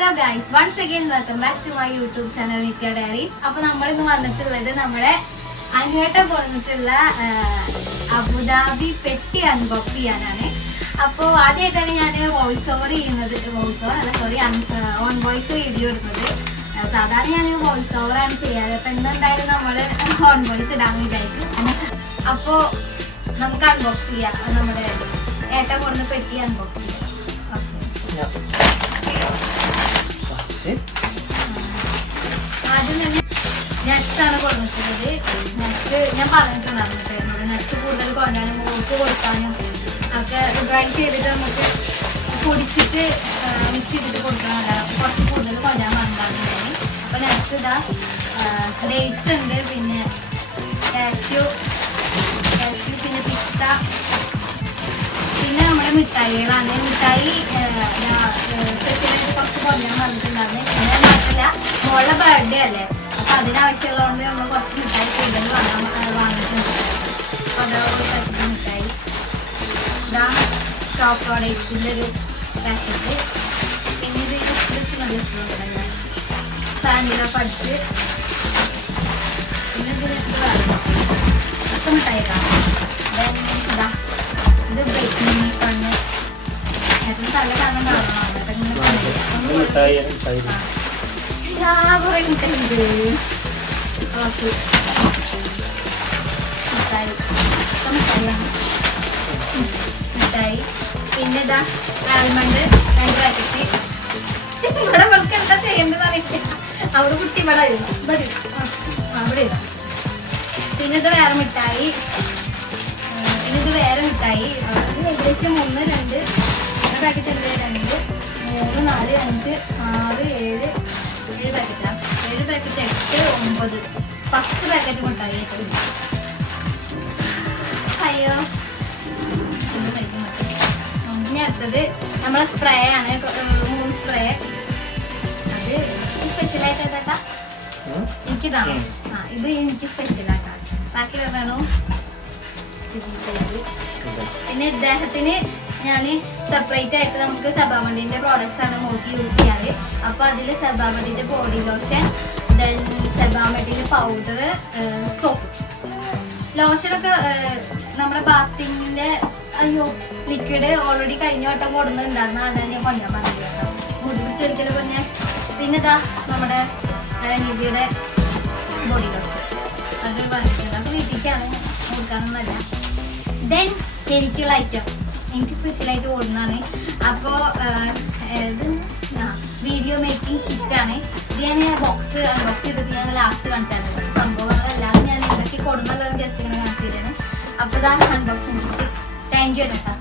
Hello guys, once again welcome back to my YouTube channel Nithya diaries. അപ്പൊ നമ്മളിന്ന് വന്നിട്ടുള്ളത് നമ്മുടെ അങ്ങോട്ട് കൊടുത്തിട്ടുള്ള അബുദാബി പെട്ടി അൺബോക്സ് ചെയ്യാനാണ്. അപ്പോൾ ആദ്യമായിട്ടാണ് ഞാൻ വോയിസ് ഓവർ ചെയ്യുന്നത്, ഓൺ വോയിസ് വീഡിയോ എടുക്കുന്നത്. സാധാരണ ഞാൻ വോയിസ് ഓവറാണ് ചെയ്യാറ്. അപ്പം എന്തായാലും നമ്മൾ ഓൺ വോയിസ് ഇടാൻ വിചാരിച്ചു. അപ്പോൾ നമുക്ക് അൺബോക്സ് ചെയ്യാം, നമ്മുടെ ഏട്ടൻ കൊടുന്ന പെട്ടി അൺബോക്സ് ചെയ്യാം. ആദ്യം തന്നെ നട്ട്സ് ആണ് കൊടുത്തിട്ടുള്ളത്. നട്ട്സ് ഞാൻ പറഞ്ഞിട്ടുണ്ടായിരുന്നു, നട്ട്സ് കൂടുതൽ കൊണ്ടാണ് മോൾക്ക് കൊടുക്കാനും ഒക്കെ ഡ്രൈ ചെയ്തിട്ട് നമുക്ക് പൊടിച്ചിട്ട് മിക്സ് ചെയ്തിട്ട് കൊടുക്കാനുണ്ടാകും. അപ്പോൾ കുറച്ച് കൂടുതൽ കൊല്ലാൻ പറഞ്ഞിട്ടുണ്ടായിരുന്നു. അപ്പോൾ നട്ട്സ് ഇതാ, ഡേറ്റ്സ് ഉണ്ട്, പിന്നെ കാഷ്യൂ, പിന്നെ പിസ്ത, പിന്നെ നമ്മുടെ മിഠായികളാണ്. മിഠായി സ്പെഷ്യലായിട്ട് കുറച്ച് കൊല്ലാൻ പറഞ്ഞിട്ടുണ്ടായിരുന്നു. പിന്നെ മാത്രമല്ല മോളുടെ ബർത്ത്ഡേ അല്ലേ, അപ്പോൾ അതിനാവശ്യമുള്ളതുകൊണ്ട് നമ്മൾ കുറച്ച് മിഠായി കൂടുതൽ വാങ്ങിയിട്ടുണ്ട്. അപ്പോൾ അതോടെ മിഠായി ഇതാ, ചോക്കോളേറ്റ്സിൻ്റെ ഒരു പാക്കറ്റ്. പിന്നെ ഇത് ഇഷ്ടമുണ്ട് ഫാനില പഠിച്ച്, പിന്നെ ഇത് ഒക്കെ മിഠായി കാണാം. ഇതാ, ഇത് ബേക്കിംഗ് കണ്ണ് നല്ല കാണാൻ കുറേ മിഠായിണ്ട്. ഓക്കെ, മിഠായി. പിന്നെ ഇതാ ആൽമണ്ട് 2 പാക്കറ്റ്. ഇവിടെ നമുക്ക് എന്താ ചെയ്യേണ്ടത് അറിയില്ല. അവിടെ കുട്ടി ഇവിടെ അവിടെ. പിന്നെ ഇത് വേറെ മിഠായി. ഇത് വേറെ മിഠായി. ഏകദേശം 1, 2 പാക്കറ്റ് ഉണ്ട്. 2, 3, 4, 5, 6, 7 പാക്കറ്റാണ്. 7 പാക്കറ്റ് 8, 9, 10 പാക്കറ്റ് മിഠായി. അയ്യോ, ഇനി അടുത്തത് നമ്മളെ സ്പ്രേ ആണ്. 3 സ്പ്രേ. അത് സ്പെഷ്യലായിട്ട് ഏതാ എനിക്കിതാണ്. ഇത് എനിക്ക് സ്പെഷ്യലാക്കാം. ബാക്കി വേണോ? പിന്നെ ഇദ്ദേഹത്തിന് ഞാൻ സെപ്പറേറ്റ് ആയിട്ട് നമുക്ക് സബാമണ്ടിന്റെ പ്രോഡക്ട്സ് ആണ് മോൾക്ക് യൂസ് ചെയ്യാറ്. അപ്പൊ അതിൽ സബാമണ്ടിന്റെ ബോഡി ലോഷൻ, ദെൻ സബാമണ്ടിന്റെ പൗഡർ, സോപ്പ്. ലോഷനൊക്കെ നമ്മുടെ ബാത്തിങ്ങിന്റെ ലിക്വിഡ് ഓൾറെഡി കഴിഞ്ഞ വട്ടം കൊടുക്കുന്നുണ്ടായിരുന്നു. അതാണ് ഞാൻ കൊണ്ടാൻ പറഞ്ഞത് കേട്ടോ, മുടി പിടിച്ചൊരിക്കലും പറഞ്ഞ. പിന്നെ ഇതാ നമ്മുടെ നിധിയുടെ ബോഡി ലോഷൻ, അത് പറഞ്ഞിട്ടുണ്ട്. അപ്പൊ വീട്ടിലേക്കാണ് കൊടുക്കാനൊന്നല്ല. ദെൻ എനിക്കുള്ള ഐറ്റം എനിക്ക് സ്പെഷ്യലായിട്ട് ഓടുന്നതാണ്. അപ്പോൾ ഇത് വീഡിയോ മേക്കിംഗ് കിറ്റാണ്. ഇത് ഞാൻ ബോക്സ് അൺബോക്സ് ചെയ്തിട്ട് ഞാൻ ലാസ്റ്റ് കാണിച്ചായിരുന്നു. സംഭവങ്ങളെല്ലാം ഞാൻ എന്തൊക്കെ കൊടുക്കുന്നത് ജസ്റ്റ് ഇങ്ങനെ കാണിച്ചു തരാണ്. അപ്പോൾ ഇതാണ് അൺബോക്സിങ് കിറ്റ്. താങ്ക് യു ചേട്ടാ.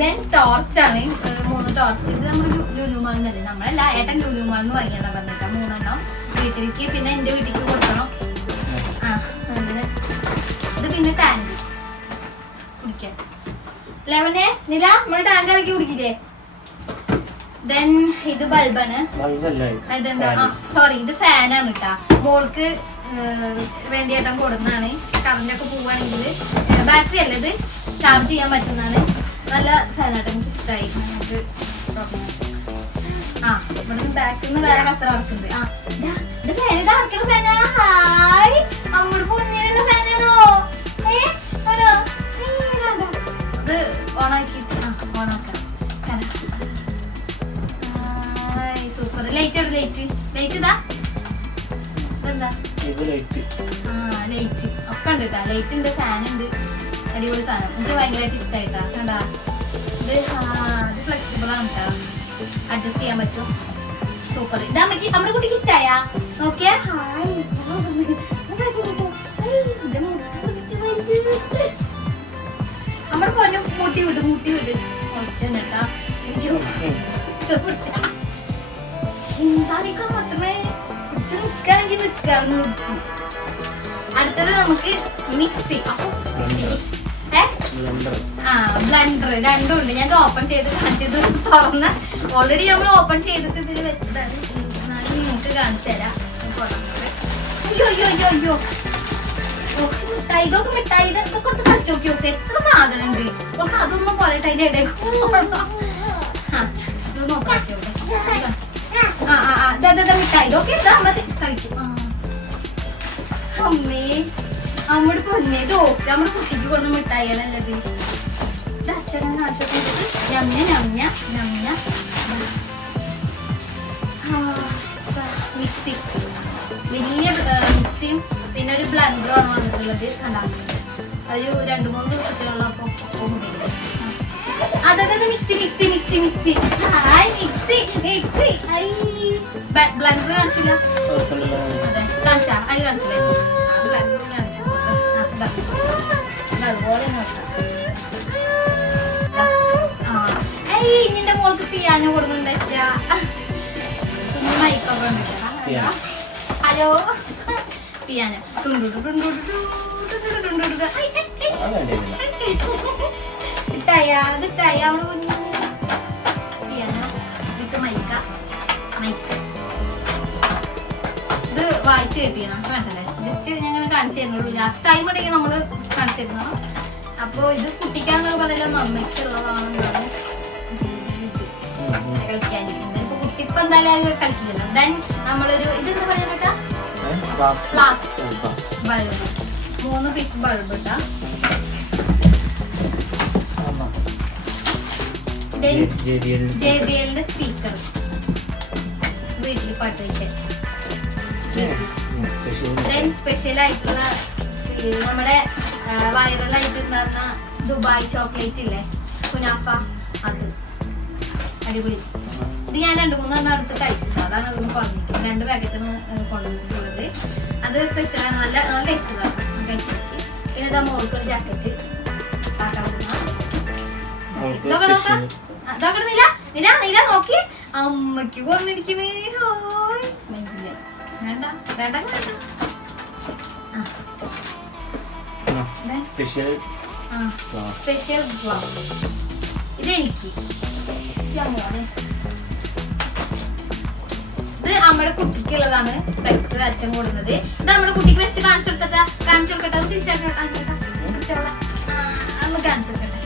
ദെൻ ടോർച്ചാണ്, 3 ടോർച്ച്. ഇത് നമ്മൾ ലുലുമാളിന്നല്ലേ, നമ്മളല്ല ഏട്ടൻ ലുലുമാളിന്ന് വാങ്ങിയാൽ പറഞ്ഞിട്ടാ 3 എണ്ണം വീട്ടിലേക്ക്. പിന്നെ എൻ്റെ വീട്ടിലേക്ക് കൊടുക്കണം. അങ്ങനെ ഇത്. പിന്നെ ടാങ്ക് കുടിക്കാൻ ലെവനെ നില നമ്മൾ ടാങ്ക് ഇറക്കി കുടിക്കില്ലേ. ദെൻ ഇത് ബൾബാണ്. ഇതെന്താ, സോറി, ഇത് ഫാനാണ് കേട്ടാ. മോൾക്ക് വേണ്ടിയേട്ടൻ കൊടുക്കുന്നതാണ്. കറണ്ടൊക്കെ പോവുകയാണെങ്കിൽ ബാറ്ററി അല്ല, ഇത് ചാർജ് ചെയ്യാൻ പറ്റുന്നതാണ്. നല്ല ഫാനായിട്ട് എനിക്ക് ഇഷ്ടമായി. നമുക്ക് ഇവിടെ ബാക്കിൽ നിന്ന് വേറെ കച്ചറ നടക്കുന്നുണ്ട്. ഇത് ഫാൻ, ഇത് ആർക്കുള്ള ഫാനാ? ഹായ്, അങ്ങോട്ട് പൊന്നിയുള്ള ഫാനാണോ? ഇത് ഓണാക്കിട്ട് ഓണാക്കാം. സൂപ്പർ. ലൈറ്റ് എവിടെ? ലൈറ്റ് ഇതാ, ഇതെന്താ ലൈറ്റ് ഒക്കെ ഉണ്ട് കേട്ടാ. ലൈറ്റ് ഉണ്ട്, ഫാൻ ഉണ്ട്. അടിപൊളി സാധനം, എനിക്ക് ഭയങ്കരമായിട്ട് ഇഷ്ടമായിട്ടാ. കണ്ടാ, ഇത് ഫ്ലെക്സിബിൾ ആണ് കേട്ടോ, അഡ്ജസ്റ്റ് ചെയ്യാൻ പറ്റും. സൂപ്പർ. ഇതാ നമ്മുടെ കുട്ടിക്ക് ഇഷ്ടമായ നോക്കിയാ. നമ്മുടെ പൊന്നും മുട്ടി വിട് കേട്ടാ. എന്താ മാത്രമേ പിടിച്ച് നിൽക്കുകയാണെങ്കിൽ നിൽക്കാന്ന്. അടുത്തത് നമുക്ക് മിക്സി, ബ്ലണ്ടർ. 2 ഉണ്ട്. ഞാൻ ഓപ്പൺ ചെയ്ത് കാണിച്ചത് തുറന്ന് ഓൾറെഡി നമ്മൾ ഓപ്പൺ ചെയ്തിട്ട് ഇതിൽ വെച്ചതാണ്. എന്നാലും നിങ്ങൾക്ക് കാണിച്ചു തരാം. അയ്യോ അയ്യോ അയ്യോ അയ്യോ, ഇതൊക്കെ മിഠായി ഇതൊക്കെ കൊടുത്ത് കളിച്ചു നോക്കി നോക്കി എത്ര സാധനം ഉണ്ട് അവൾക്ക് അതൊന്നും പോരട്ടെ അതിന്റെ ഇടയിൽ ഇതൊന്നും ഓപ്പറാക്കി മിഠായി ഇതൊക്കെ എന്താ മതി കഴിക്കും. അമ്മേ നമ്മുടെ പൊന്നെ നോക്കി നമ്മുടെ കുട്ടിക്ക് കൊടുത്ത മിഠായിയാണല്ലത്. ഇത് അച്ഛനെ കാണിച്ചത് ഞമ്യ ഞമ്യ ഞമ്യ മിക്സി വലിയ മിക്സിയും പിന്നെ ഒരു ബ്ലെൻഡറുമാണ് വന്നിട്ടുള്ളത്. കണ്ടാക്കുന്നത് ഒരു 2-3 ദിവസത്തിലുള്ളപ്പോൾ അതായത് mixie mixie mixie mixie mixie mixie blender കാണിച്ചില്ല. അതെ കാണിച്ചാ അത് കാണിച്ചില്ലേ ബ്ലെൻഡർ കാണിച്ചു അതുപോലെ നിന്റെ മോൾക്ക് പിയാനോ കൊടുക്കുന്നുണ്ട് വെച്ചാ മൈക്കൊക്കെ ഉണ്ട്. ഹലോ പിയാനോ പിയാനോ ഇത് മൈക്ക മൈക്ക് ഇത് വായിച്ച് കേട്ടിയാണ് കാണിച്ചല്ലേ ജസ്റ്റ് ഞങ്ങൾ കാണിച്ചു തരുന്നുള്ളൂ. ലാസ്റ്റ് ടൈം ഉണ്ടെങ്കിൽ നമ്മള് കാണിച്ചു തരുന്നു. അപ്പൊ ഇത് കുട്ടിക്കാന്നൊക്കെ പറയല്ലോ അമ്മയ്ക്കുള്ളതാണെന്നാണ് കളിക്കാനിരിക്കുന്നത്. ഇപ്പൊ കുട്ടി ഇപ്പൊ എന്തായാലും കളിക്കില്ലല്ലോ. ദെൻ നമ്മളൊരു ഇതെന്താ പറയുക കേട്ടാ ഗ്ലാസ് ബൾബ് 3 പീസ് ബൾബ് ഇട്ടാ. JBLന്റെ സ്പീക്കർ വീട്ടിൽ പാട്ട് വെക്കാൻ. സ്പെഷ്യൽ ആയിട്ടുള്ള നമ്മുടെ വൈറലായിട്ടുണ്ടായിരുന്ന ദുബായ് ചോക്ലേറ്റ് ഇല്ലേ കുനാഫ അത് അടിപൊളി. ഇത് ഞാൻ 2-3 അടുത്ത് കഴിച്ചിട്ടുണ്ട്. അതാണ് അതൊന്ന് പറഞ്ഞിരിക്കുന്നത്. 2 പാക്കറ്റാണ് കൊണ്ടുവന്നിട്ടുള്ളത്. അത് സ്പെഷ്യലാണ്. നല്ല നല്ല ടേസ്റ്റുള്ളതാണ് കഴിച്ചിട്ട്. പിന്നെ ഇതാ മോൾക്ക് ഒരു ജാക്കറ്റ് നോക്കി അമ്മക്ക് വന്നിരിക്കുന്നേ വേണ്ട വേണ്ട സ്പെഷ്യൽ ഗ്ലൗസ് ഇതെനിക്ക്. ഇത് നമ്മുടെ കുട്ടിക്കുള്ളതാണ്. സ്പെക്സ് അച്ഛൻ കൊടുക്കുന്നത്. ഇത് നമ്മുടെ കുട്ടിക്ക് വെച്ച് കാണിച്ചു കൊടുക്കട്ടെ തിരിച്ചൊക്കെ അന്ന് കാണിച്ചു കൊടുക്കട്ടെ.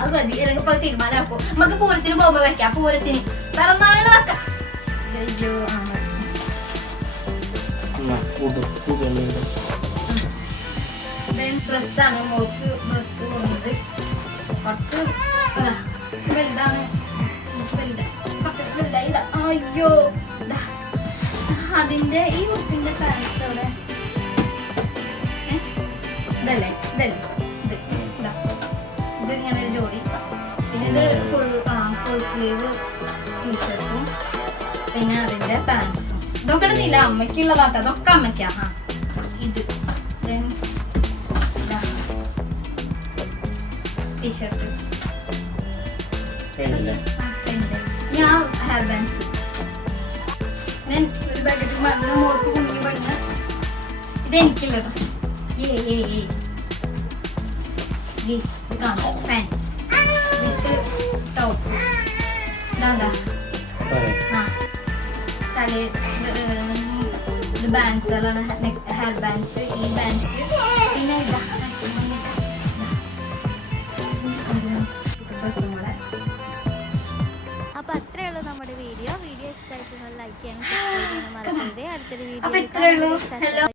അത് മതി. ഇറങ്ങിപ്പോ തീരുമാനമാക്കും. നമുക്ക് പൂരത്തിന് പോകുമ്പോ വെക്കാം. പൂരത്തിന് പിറന്നാളിന് വെക്കാം. ഡ്രസ്സാണ് മോൾക്ക് ഡ്രസ്സ് കൊടുക്കുന്നത്. കുറച്ച് വലുതാണ്. അയ്യോ അതിന്റെ ഈ മുട്ടിന്റെ പാൻസ് അവിടെ ഇതല്ലേ ഇത് ഇങ്ങനെ ഒരു ജോഡി. പിന്നെ ഇത് ഫുൾ സ്ലീവ് ടീഷർട്ടും പിന്നെ അതിന്റെ പാൻസും. ഇതൊക്കെ ഇടുന്നില്ല അമ്മയ്ക്കുള്ളതാട്ടോ. അതൊക്കെ അമ്മയ്ക്കാ. ഇത് ടീഷർട്ട് ഞാൻ ഹെയർ ബാൻഡ്സ് ഞാൻ ഒരു പാക്കറ്റ് മോൾക്ക് കുഞ്ഞു പണിഞ്ഞ ഇതെനിക്കുള്ള ഡ്രസ് പാൻസ് വിത്ത് ടോപ്പ് ഇതാ തലേ ഇത് ബാൻഡ്സുകളാണ് ഹെയർ ബാൻഡ്സ്. ഈ ബാൻഡ്സ് പിന്നെ ഇതാ ഡ്രസ്സും കൂടെ. അപ്പൊ അത്രയുള്ളൂ നമ്മുടെ വീഡിയോ ഇഷ്ടമായിട്ട് ലൈക്ക് ചെയ്യാനും സബ്സ്ക്രൈബ് ചെയ്യാനും മറക്കരുത്. അടുത്തൊരു വീഡിയോ